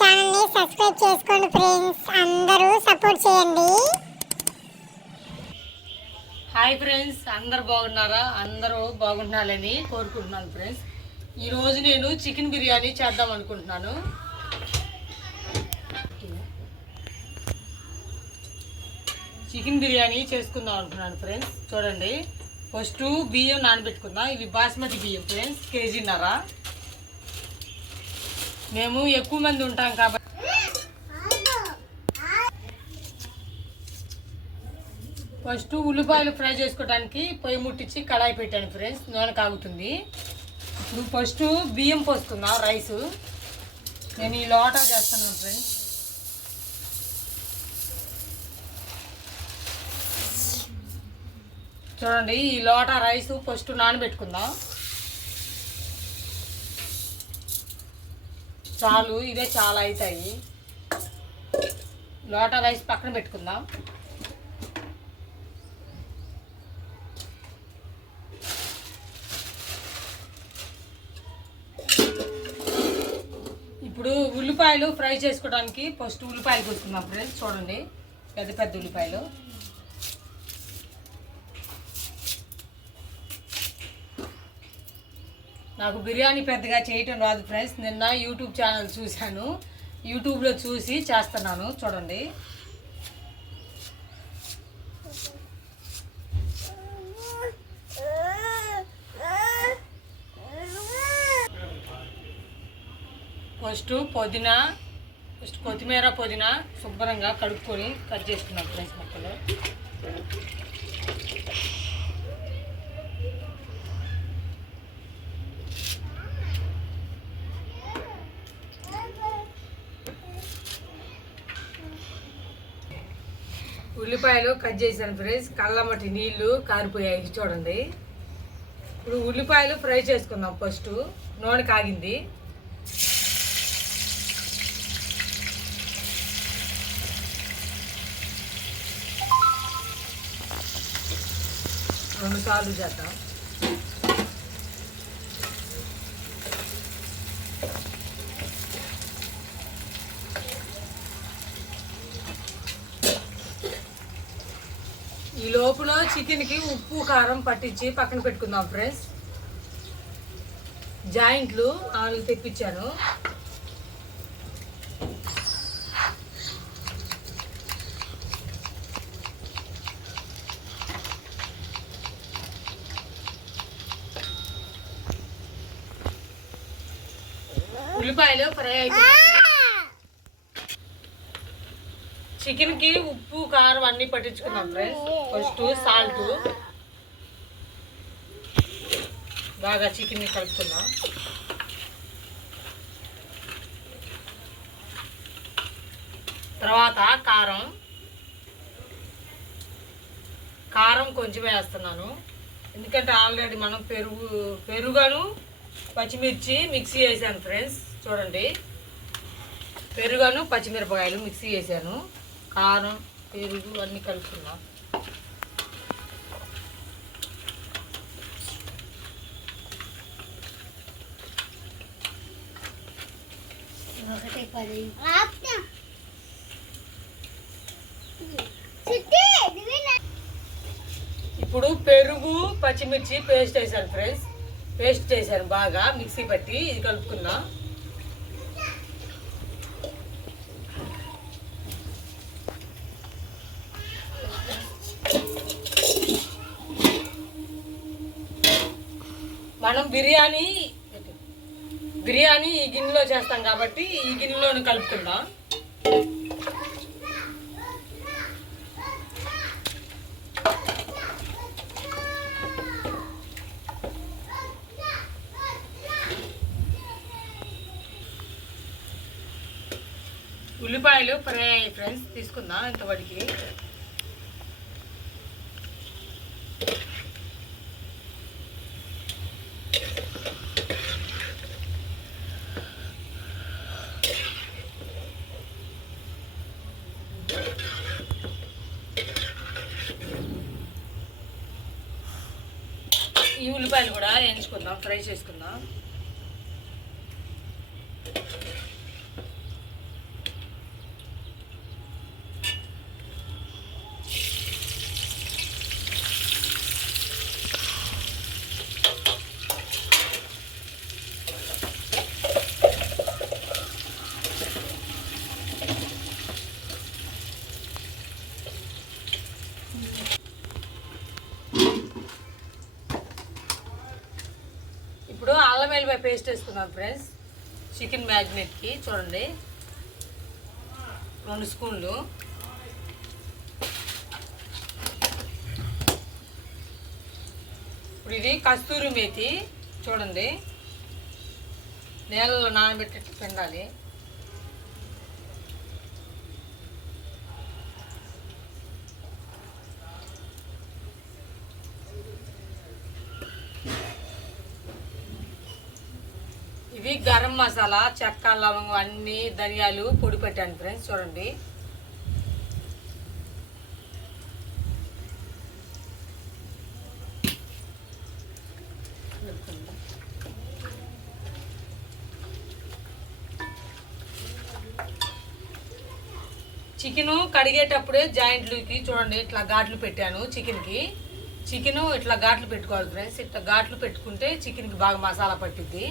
ఛానల్ని సబ్స్క్రైబ్ చేసుకోండి ఫ్రెండ్స్, అందరూ సపోర్ట్ చేయండి. హాయ్ ఫ్రెండ్స్, అందరు బాగున్నారా? అందరూ బాగుండాలని కోరుకుంటున్నాను ఫ్రెండ్స్. ఈరోజు నేను చికెన్ బిర్యానీ చేద్దాం అనుకుంటున్నాను. చికెన్ బిర్యానీ చేసుకుందాం అనుకున్నాను ఫ్రెండ్స్. చూడండి, ఫస్ట్ బియ్యం నానబెట్టుకుందాం. ఇవి బాస్మతి బియ్యం ఫ్రెండ్స్, కేజీన్నర. మేము ఎక్కువ మంది ఉంటాం కాబట్టి ఫస్ట్ ఉల్లిపాయలు ఫ్రై చేసుకోవడానికి పొయ్యి ముట్టించి కడాయి పెట్టాను ఫ్రెండ్స్. నూనె కాగుతుంది. ఇప్పుడు ఫస్ట్ బియ్యం పోసుకుందాం, రైసు. నేను ఈ లోటా చేస్తున్నాను ఫ్రెండ్స్. చూడండి, ఈ లోటా రైస్ ఫస్ట్ నానబెట్టుకుందాం. చాలు, ఇదే చాలా అవుతాయి. లోటా రైస్ పక్కన పెట్టుకుందాం. ఇప్పుడు ఉల్లిపాయలు ఫ్రై చేసుకోవడానికి ఫస్ట్ ఉల్లిపాయలు కోసుకుందాం ఫ్రెండ్స్. చూడండి, పెద్ద పెద్ద ఉల్లిపాయలు. నాకు బిర్యానీ పెద్దగా చేయటం రాదు ఫ్రెండ్స్. నిన్న యూట్యూబ్ ఛానల్ చూశాను, యూట్యూబ్లో చూసి చేస్తున్నాను. చూడండి, ఫస్ట్ కొత్తిమీర పుదీనా శుభ్రంగా కడుక్కొని కట్ చేసుకున్నాం ఫ్రెండ్స్ మొక్కలు. ఉల్లిపాయలు కట్ చేశాను ఫ్రెండ్స్. కళ్ళమట్టి నీళ్లు కారిపోయాయి. చూడండి, ఇప్పుడు ఉల్లిపాయలు ఫ్రై చేసుకుందాం. ఫస్ట్ నూనె కాగింది. రెండు సార్లు చేద్దాం. ఈ లోపల చికెన్కి ఉప్పు కారం పట్టించి పక్కన పెట్టుకుందాం ఫ్రెండ్స్. జాయింట్లు 4 తెప్పించాను. ఉల్లిపాయలు ఫ్రై అవుతున్నాయి. చికెన్కి ఉప్పు కారం అన్నీ పట్టించుకున్నాం ఫ్రెండ్స్. ఫస్ట్ సాల్ట్ బాగా చికెన్ని కలుపుకున్నాం. తర్వాత కారం కొంచెమే వేస్తున్నాను, ఎందుకంటే ఆల్రెడీ మనం పెరుగును పచ్చిమిర్చి మిక్సీ చేశాను ఫ్రెండ్స్. చూడండి, పెరుగును పచ్చిమిరపకాయలు మిక్సీ చేశాను. కారం పెరుగు అన్నీ కలుపుకున్నాం. ఇప్పుడు పెరుగు పచ్చిమిర్చి పేస్ట్ వేసాను ఫ్రెండ్స్. పేస్ట్ చేశాను బాగా మిక్సీ పట్టి. ఇది కలుపుకుందాం. మనం బిర్యానీ ఈ గిన్నెలో చేస్తాం కాబట్టి ఈ గిన్నెలోనే కలుపుకుందాం. ఉల్లిపాయలు ఫ్రై అయ్యాయి ఫ్రెండ్స్. తీసుకుందాం ఇంతవరకు. ఈ ఉల్లిపాయలు కూడా వేయించుకుందాం, ఫ్రై చేసుకుందాం. ఉల్లిపాయ పేస్ట్ వేసుకున్నాం ఫ్రెండ్స్ చికెన్ మ్యాగ్నెట్కి. చూడండి 2 స్పూన్లు. ఇప్పుడు ఇది కస్తూరి మేతి. చూడండి నీళ్ళలో నానబెట్టి పిండాలి. ఇవి గరం మసాలా, చెక్క, లవంగం అన్ని ధనియాలు పొడి పెట్టాను ఫ్రెండ్స్. చూడండి చికెను కడిగేటప్పుడే జాయింట్లకి చూడండి ఇట్లా ఘాట్లు పెట్టాను చికెన్కి. చికెను ఇట్లా ఘాట్లు పెట్టుకోవాలి ఫ్రెండ్స్. ఇట్లా ఘాట్లు పెట్టుకుంటే చికెన్కి బాగా మసాలా పట్టిద్ది.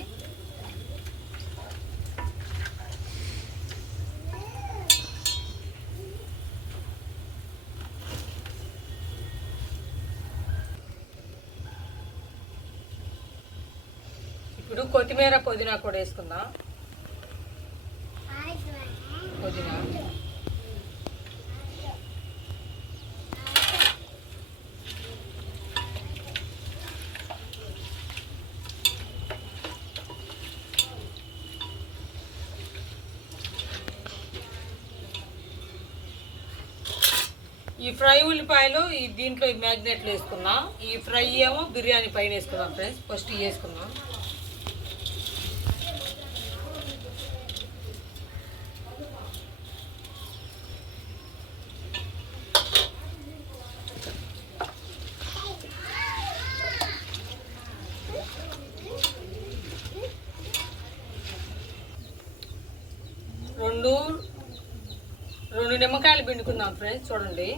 ఇప్పుడు కొత్తిమీర పుదీనా కూడా వేసుకుందాం. పుదీనా ఈ ఫ్రై ఉల్లిపాయలు దీంట్లో ఈ మ్యాగ్నెట్లు వేసుకున్నాం. ఈ ఫ్రై ఏమో బిర్యానీ పైన వేసుకున్నాం ఫ్రెండ్స్. ఫస్ట్ వేసుకున్నాం. రెండు నిమ్మకాయలు పిండుకుందాం ఫ్రెండ్స్. చూడండి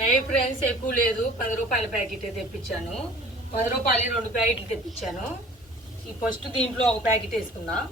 నెయ్యి ఫ్రెండ్స్ ఎక్కువ లేదు, 10 రూపాయల ప్యాకెట్ తెప్పించాను. 10 రూపాయలు 2 ప్యాకెట్లు తెప్పించాను. ఈ ఫస్ట్ దీంట్లో ఒక ప్యాకెట్ వేసుకుందాం.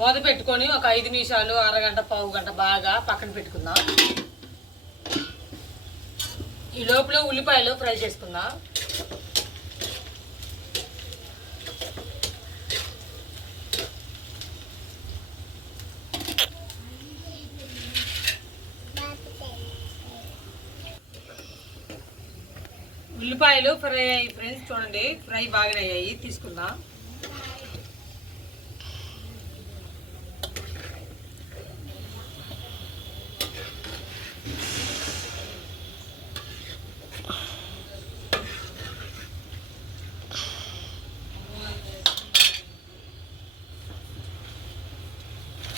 మూత పెట్టుకొని ఒక 5 నిమిషాలు, అరగంట, పావు గంట బాగా పక్కన పెట్టుకుందాం. ఈ లోపల ఉల్లిపాయలు ఫ్రై చేసుకుందాం. ఉల్లిపాయలు ఫ్రై అయ్యాయి ఫ్రెండ్స్. చూడండి ఫ్రై బాగానే అయ్యాయి. తీసుకుందాం.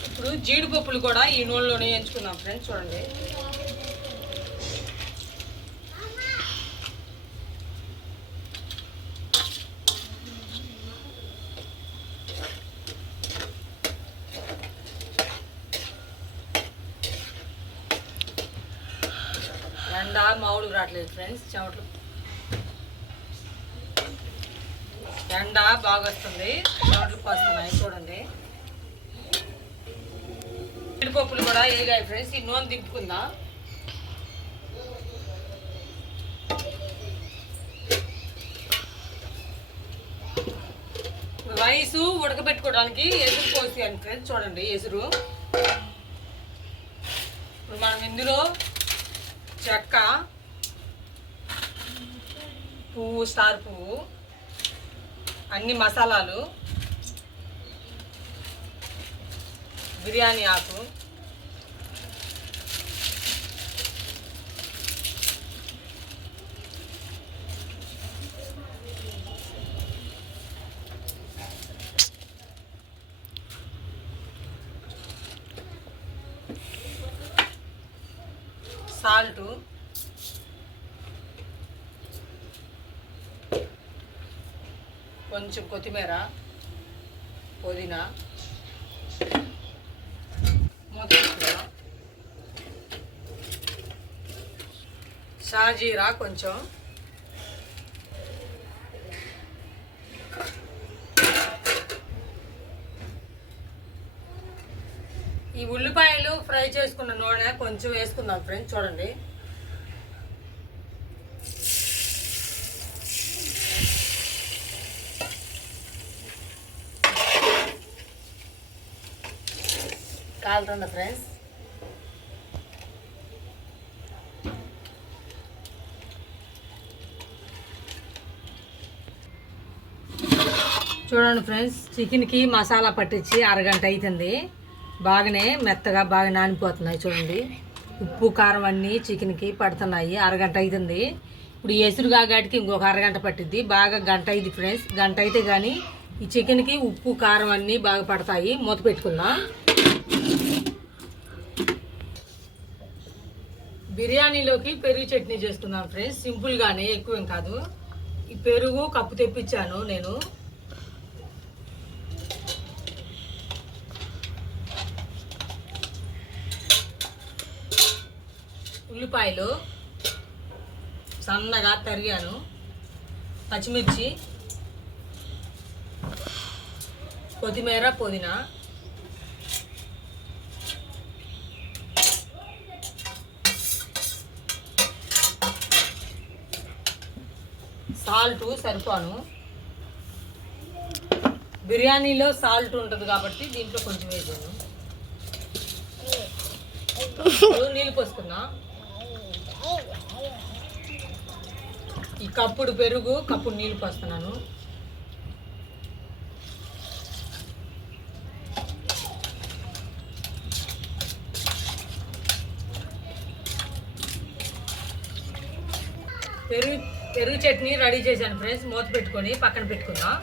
ఇప్పుడు జీడిపప్పులు కూడా ఈ నూనెలోనే ఎంచుకుందాం ఫ్రెండ్స్. చూడండి ఎండ మామూలుగా రావట్లేదు ఫ్రెండ్స్. చెమటలు ఎండ బాగా వస్తుంది, చెమటలు పోస్తున్నాయి. చూడండి జీడిపప్పులు కూడా వేగాయి ఫ్రెండ్స్. ఈ నూనె దింపుకుందాం. రైసు ఉడకబెట్టుకోవడానికి ఎసురు పోసాను ఫ్రెండ్స్. చూడండి ఎసురు. ఇప్పుడు మనం ఇందులో చెక్క, పువ్వు, స్టార్ పువ్వు, అన్ని మసాలాలు, బిర్యానీ ఆకు, సాల్టు, కొంచెం కొత్తిమీర, పుదీనా, మూత పెట్టుకుందాం. షాజీరా కొంచెం, ఈ ఉల్లిపాయలు ఫ్రై చేసుకున్న నూనె కొంచెం వేసుకుందాం ఫ్రెండ్స్. చూడండి, కాలుతుంది ఫ్రెండ్స్. చూడండి ఫ్రెండ్స్, చికెన్కి మసాలా పట్టించి అరగంట అవుతుంది. బాగానే మెత్తగా బాగా నానిపోతున్నాయి. చూడండి, ఉప్పు కారం అన్నీ చికెన్కి పడుతున్నాయి. అరగంట అవుతుంది. ఇప్పుడు ఎసురు కాగాటికి ఇంకొక అరగంట పట్టిద్ది. బాగా గంట అయింది ఫ్రెండ్స్. గంట అయితే కానీ ఈ చికెన్కి ఉప్పు కారం అన్నీ బాగా పడతాయి. మూత పెట్టుకుందాం. బిర్యానీలోకి పెరుగు చట్నీ చేసుకుందాం ఫ్రెండ్స్. సింపుల్గానే, ఎక్కువేం కాదు. ఈ పెరుగు కప్పు తెప్పించాను నేను. ఉల్లిపాయలు సన్నగా తరిగాను, పచ్చిమిర్చి, కొత్తిమీర, పుదీనా, సాల్ట్ సరిపోను. బిర్యానీలో సాల్ట్ ఉంటుంది కాబట్టి దీంట్లో కొంచెం వేసాను. నీళ్ళు పోసుకున్నా. ఈ కప్పుడు పెరుగు, కప్పుడు నీళ్ళు పోస్తున్నాను. పెరుగు చట్నీ రెడీ చేశాను ఫ్రెండ్స్. మూత పెట్టుకొని పక్కన పెట్టుకుందాం.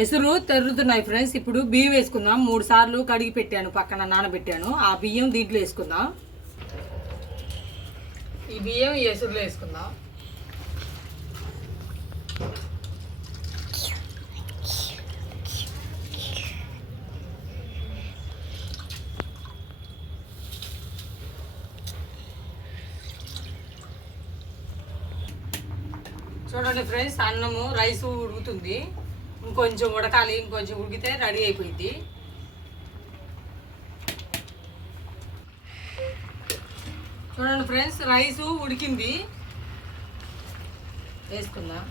ఎసురు తెరుతున్నాయి ఫ్రెండ్స్. ఇప్పుడు బియ్యం వేసుకుందాం. 3 సార్లు కడిగి పెట్టాను, పక్కన నానబెట్టాను. ఆ బియ్యం దీంట్లో వేసుకుందాం. ఈ బియ్యం ఎసురులో వేసుకుందాం. చూడండి ఫ్రెండ్స్, అన్నము రైసు ఉడుకుతుంది. ఇంకొంచెం ఉడకాలి. ఇంకొంచెం ఉడికితే రెడీ అయిపోయింది. చూడండి ఫ్రెండ్స్, రైసు ఉడికింది. వేసుకుందాం.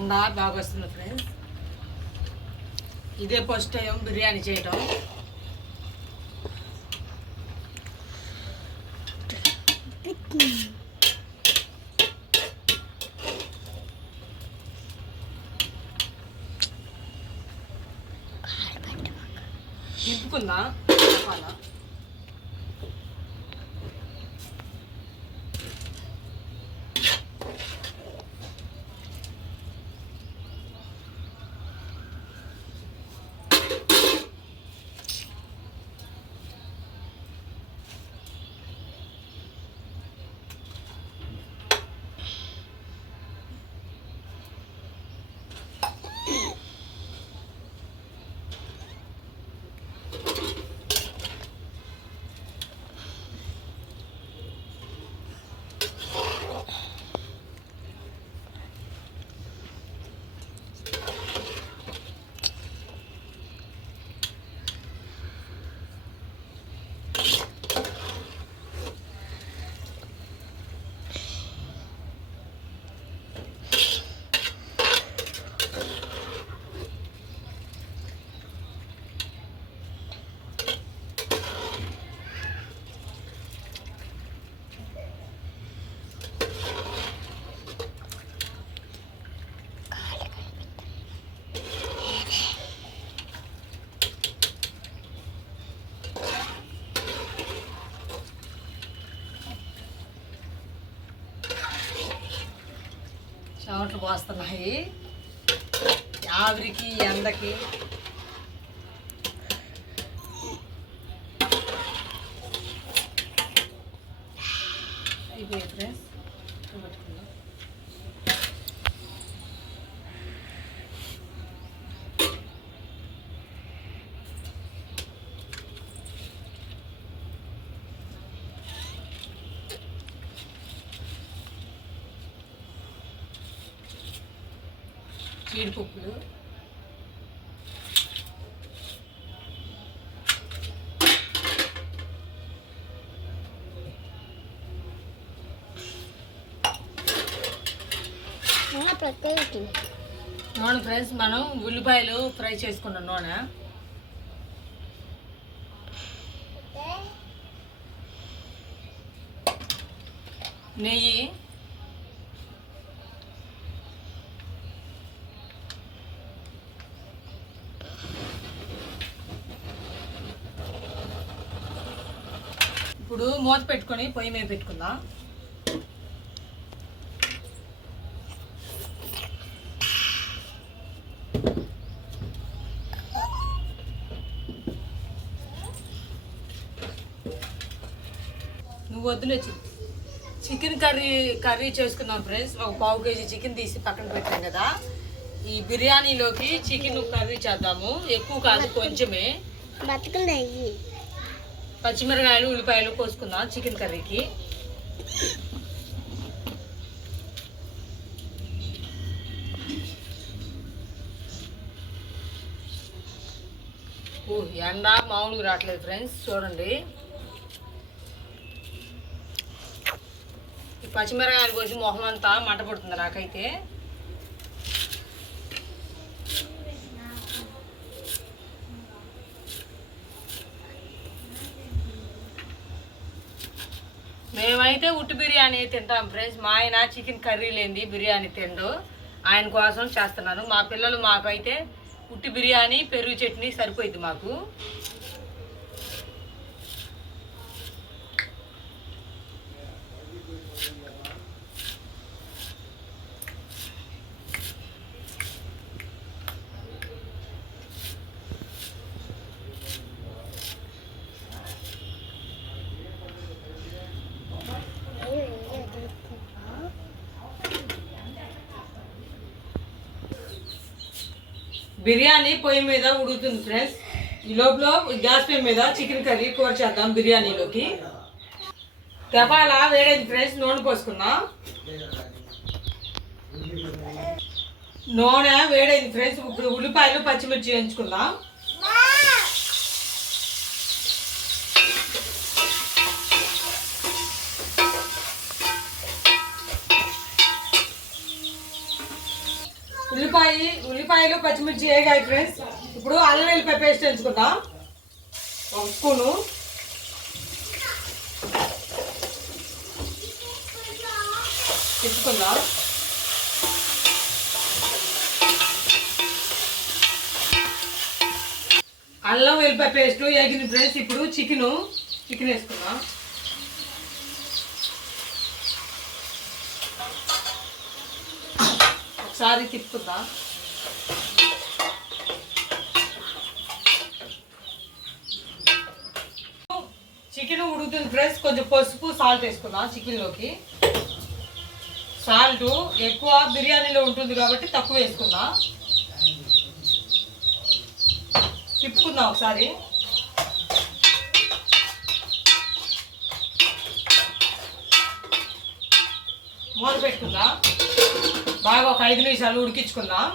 ఎండ బాగా వస్తుంది ఫ్రెండ్స్. ఇదే ఫస్ట్ టైం బిర్యానీ చేయటం. తిప్పుకుందా చెప్పాలా. చెమటలు పోస్తున్నాయి ఆవిరికి ఎండకి. అయిపోయి ఫ్రెండ్స్ పెట్టుకుందాం. జీడిపప్పులు, నూనె ఫ్రెండ్స్ మనం ఉల్లిపాయలు ఫ్రై చేసుకున్నాం. నూనె, నెయ్యి, ఇప్పుడు మూత పెట్టుకొని పొయ్యి మీద పెట్టుకుందాం. నువ్వు వద్దులే. చికెన్ కర్రీ చేసుకుందాం ఫ్రెండ్స్. ఒక 1/2 kg చికెన్ తీసి పక్కన పెట్టాం కదా, ఈ బిర్యానీలోకి చికెన్ కర్రీ చేద్దాము. ఎక్కువ కాదు, కొంచెమే. పచ్చిమిరకాయలు, ఉల్లిపాయలు కోసుకుందాం చికెన్ కర్రీకి. ఎండ మామూలుగా రావట్లేదు ఫ్రెండ్స్, చూడండి. ఈ పచ్చిమిరకాయలు కోసి మొహం అంతా మంట పడుతుంది నాకైతే. మేమైతే ఉట్టి బిర్యానీ తింటాం ఫ్రెండ్స్. మా ఆయన చికెన్ కర్రీ లేని బిర్యానీ తిండు. ఆయన కోసం చేస్తున్నాను. మా పిల్లలు మాకైతే ఉట్టి బిర్యానీ, పెరుగు చట్నీ సరిపోయింది మాకు. బిర్యానీ పొయ్యి మీద ఉడుకుతుంది ఫ్రెండ్స్. ఈ లోపల గ్యాస్ పొయ్యి మీద చికెన్ కర్రీ కూర చేద్దాం బిర్యానీలోకి. తపాల వేడైంది ఫ్రెండ్స్, నూనె పోసుకుందాం. నూనె వేడైంది ఫ్రెండ్స్. ఇప్పుడు ఉల్లిపాయలు, పచ్చిమిర్చి వేయించుకుందాం. ఉల్లిపాయలు, పచ్చిమిర్చి వేగాయి ఫ్రెండ్స్. ఇప్పుడు అల్లం వెల్లిపాయ పేస్ట్ వేయించుకుందాం. 1 స్పూను. తిప్పుకుందాం. అల్లం వెల్లిపాయ పేస్ట్ వేగింది ఫ్రెండ్స్. ఇప్పుడు చికెన్ వేసుకుందాం. ఒకసారి తిప్పుకుందాం. చికెన్ ఉడుకుతుంది ఫ్రెండ్స్. కొంచెం పసుపు సాల్ట్ వేసుకుందాం. చికెన్లోకి సాల్ట్ ఎక్కువ బిర్యానీలో ఉంటుంది కాబట్టి తక్కువ వేసుకుందాం. తిప్పుకుందాం ఒకసారి. మూత పెట్టుకుందాం. బాగా ఒక 5 నిమిషాలు ఉడికించుకుందాం.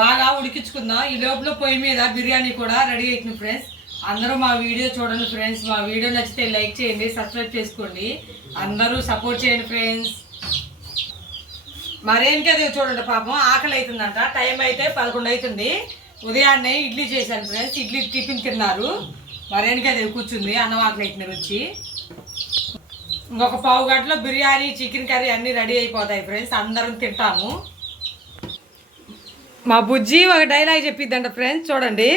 బాగా ఉడికించుకుందాం. ఈ లోపల పొయ్యి మీద బిర్యానీ కూడా రెడీ అవుతుంది ఫ్రెండ్స్. అందరూ మా వీడియో చూడండి ఫ్రెండ్స్. మా వీడియో నచ్చితే లైక్ చేయండి, సబ్స్క్రైబ్ చేసుకోండి. అందరూ సపోర్ట్ చేయండి ఫ్రెండ్స్. మరేంటిది చూడండి, పాపం ఆకలి అవుతుందంట. టైం అయితే 11 అవుతుంది. ఉదయాన్నే ఇడ్లీ చేశాను ఫ్రెండ్స్. ఇడ్లీ టిఫిన్ తిన్నారు. మరేంటిది కూర్చుంది. అన్నం ఆకలి అవుతుంది వచ్చి. ఇంకొక పావు గంటలో బిర్యానీ చికెన్ కర్రీ అన్నీ రెడీ అయిపోతాయి ఫ్రెండ్స్. అందరం తింటాము. మా బుజ్జి ఒక డైలాగ్ చెప్పిద్దంట ఫ్రెండ్స్, చూడండి.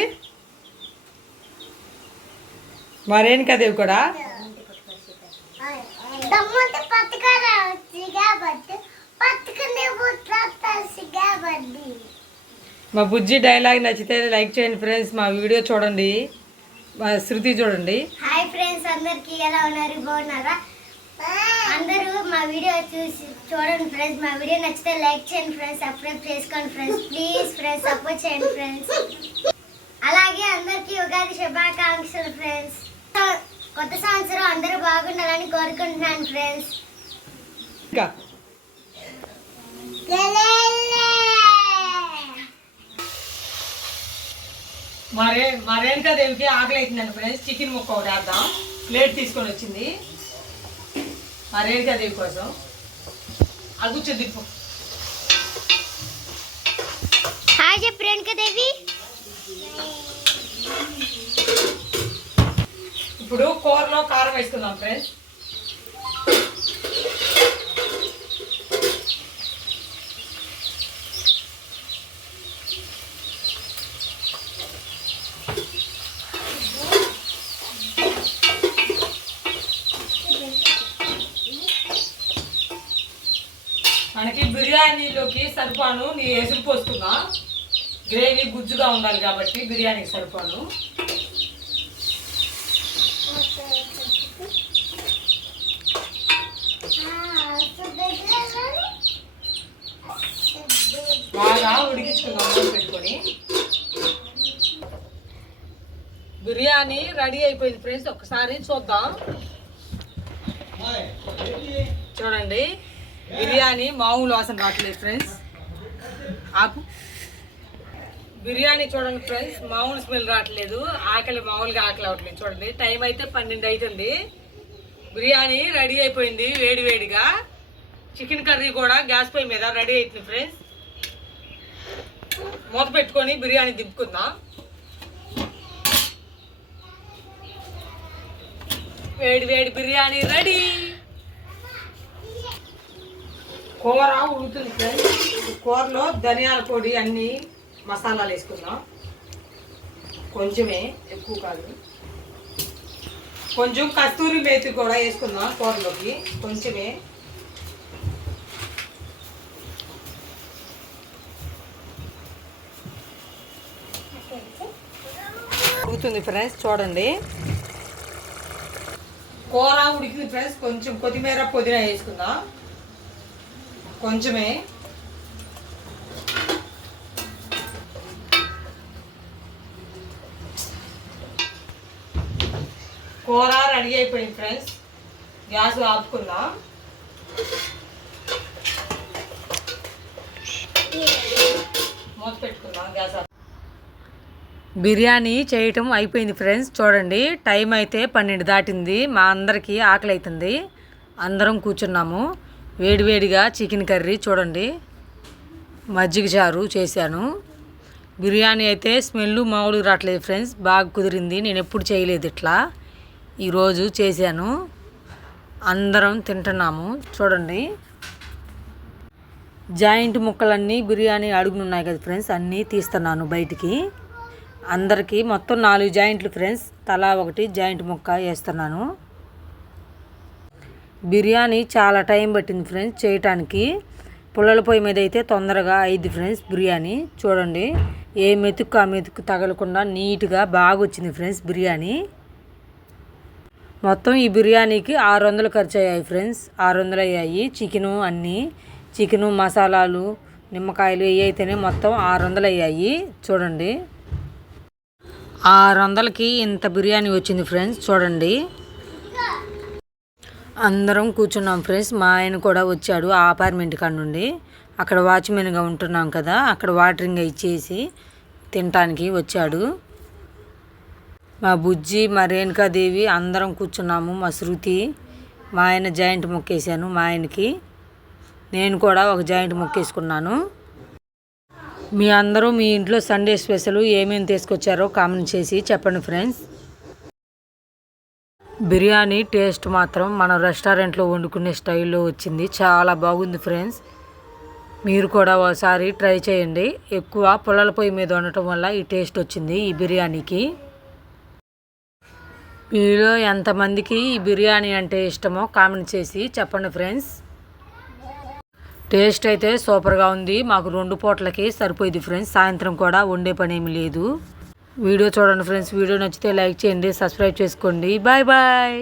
మరేంటిది కూడా మా బుజ్జి డైలాగ్ నచ్చితే లైక్ చేయండి ఫ్రెండ్స్. మా వీడియో చూడండి. మా శృతి చూడండి. హాయ్ ఫ్రెండ్స్, అందరికి ఎలా ఉన్నారు? బాగున్నారా? అందరూ మా వీడియో చూడండి ఫ్రెండ్స్. మా వీడియో నచ్చితే లైక్ చేయండి ఫ్రెండ్స్, సబ్స్క్రైబ్ చేసుకోండి ఫ్రెండ్స్. ప్లీజ్ ఫ్రెండ్స్ సపోర్ట్ చేయండి ఫ్రెండ్స్. అలాగే అందరికీ ఉగాది శుభాకాంక్షలు ఫ్రెండ్స్. కొత్త సంవత్సరం అందరూ బాగుండాలని కోరుకుంటున్నాను ఫ్రెండ్స్. మరేంకా దేవికి ఆకలి అవుతుందండి ఫ్రెండ్స్. చికెన్ ముక్క ఒకటి వేద్దాం. ప్లేట్ తీసుకొని వచ్చింది మరేంకా దేవి కోసం. అది కూర్చొని దిప్పు. హాయ్ చెప్పు రేణుకా దేవి. ఇప్పుడు కూరలో కారం వేసుకుందాం ఫ్రెండ్స్. మనకి బిర్యానీలోకి సరిపాను నీ ఎసురు పోసుకున్నా. గ్రేవీ గుజ్జుగా ఉండాలి కాబట్టి బిర్యానీకి సరిపాను. బాగా ఉడికించుకుందాం పెట్టుకొని. బిర్యానీ రెడీ అయిపోయింది ఫ్రెండ్స్. ఒకసారి చూద్దాం. చూడండి, బిర్యానీ మామూలు వాసన రావట్లేదు ఫ్రెండ్స్. ఆపు. బిర్యానీ చూడండి ఫ్రెండ్స్, మామూలు స్మెల్ రావట్లేదు. మామూలుగా ఆకలి అవ్వట్లేదు. చూడండి, టైం అయితే 12 అవుతుంది. బిర్యానీ రెడీ అయిపోయింది వేడివేడిగా. చికెన్ కర్రీ కూడా గ్యాస్ పొయ్యి మీద రెడీ అవుతుంది ఫ్రెండ్స్. మూత పెట్టుకొని బిర్యానీ దింపుకుందాం. వేడి బిర్యానీ రెడీ. కూర ఉడుకుతుంది ఫ్రెండ్స్. కూరలో ధనియాల పొడి అన్ని మసాలాలు వేసుకుందాం. కొంచెమే, ఎక్కువ కాదు. కొంచెం కస్తూరి మేతి కూడా వేసుకుందాం కూరలోకి, కొంచెమే. ఉడుకుతుంది ఫ్రెండ్స్. చూడండి, కూర ఉడికింది ఫ్రెండ్స్. కొంచెం కొత్తిమీర పుదీనా వేసుకుందాం. కొంచెమే. కూర రెడీ అయిపోయింది ఫ్రెండ్స్. గ్యాస్ ఆపుకుందాం. మూత పెట్టుకుందాం. గ్యాస్ బిర్యానీ చేయటం అయిపోయింది ఫ్రెండ్స్. చూడండి, టైం అయితే 12 దాటింది. మా అందరికీ ఆకలి అవుతుంది. అందరం కూర్చున్నాము. వేడివేడిగా చికెన్ కర్రీ చూడండి, మజ్జిగ చారు చేశాను. బిర్యానీ అయితే స్మెల్ మామూలుగా రావట్లేదు ఫ్రెండ్స్. బాగా కుదిరింది. నేను ఎప్పుడు చేయలేదు ఇట్లా, ఈరోజు చేశాను. అందరం తింటున్నాము. చూడండి, జాయింట్ ముక్కలన్నీ బిర్యానీ అడుగునున్నాయి కదా ఫ్రెండ్స్, అన్నీ తీస్తున్నాను బయటికి. అందరికీ మొత్తం 4 జాయింట్లు ఫ్రెండ్స్, తలా ఒకటి జాయింట్ ముక్క వేస్తున్నాను. బిర్యానీ చాలా టైం పట్టింది ఫ్రెండ్స్ చేయటానికి. పుల్లల పొయ్యి మీద అయితే తొందరగా అయింది ఫ్రెండ్స్ బిర్యానీ. చూడండి, ఏ మెతుకు ఆ మెతుకు తగలకుండా నీట్గా బాగా వచ్చింది ఫ్రెండ్స్ బిర్యానీ. మొత్తం ఈ బిర్యానీకి 600 ఖర్చు అయ్యాయి ఫ్రెండ్స్, 600 అయ్యాయి. చికెను మసాలాలు నిమ్మకాయలు ఇవి అయితేనే మొత్తం 600 అయ్యాయి. చూడండి, 600కి ఇంత బిర్యానీ వచ్చింది ఫ్రెండ్స్. చూడండి, అందరం కూర్చున్నాం ఫ్రెండ్స్. మా ఆయన కూడా వచ్చాడు ఆ అపార్ట్మెంట్ కాడ నుండి. అక్కడ వాచ్మెన్గా ఉంటున్నాం కదా, అక్కడ వాటరింగ్ ఇచ్చేసి తినటానికి వచ్చాడు. మా బుజ్జి, మా రేణుకాదేవి అందరం కూర్చున్నాము. మా శృతి, మా ఆయన జాయింట్ మొక్కేసాను. మా ఆయనకి నేను కూడా ఒక జాయింట్ మొక్కేసుకున్నాను. మీ అందరూ మీ ఇంట్లో సండే స్పెషల్ ఏమేమి తీసుకొచ్చారో కామెంట్ చేసి చెప్పండి ఫ్రెండ్స్. బిర్యానీ టేస్ట్ మాత్రం మన రెస్టారెంట్లో వండుకునే స్టైల్లో వచ్చింది. చాలా బాగుంది ఫ్రెండ్స్. మీరు కూడా ఒకసారి ట్రై చేయండి. ఎక్కువ పుల్లల పొయ్యి మీద ఉండటం వల్ల ఈ టేస్ట్ వచ్చింది ఈ బిర్యానీకి. మీలో ఎంతమందికి ఈ బిర్యానీ అంటే ఇష్టమో కామెంట్ చేసి చెప్పండి ఫ్రెండ్స్. టేస్ట్ అయితే సూపర్గా ఉంది. మాకు 2 పూటలకి సరిపోయింది ఫ్రెండ్స్. సాయంత్రం కూడా వండే పని ఏమి లేదు. వీడియో చూడండి ఫ్రెండ్స్. వీడియో నచ్చితే లైక్ చేయండి, సబ్స్క్రైబ్ చేసుకోండి. Bye bye.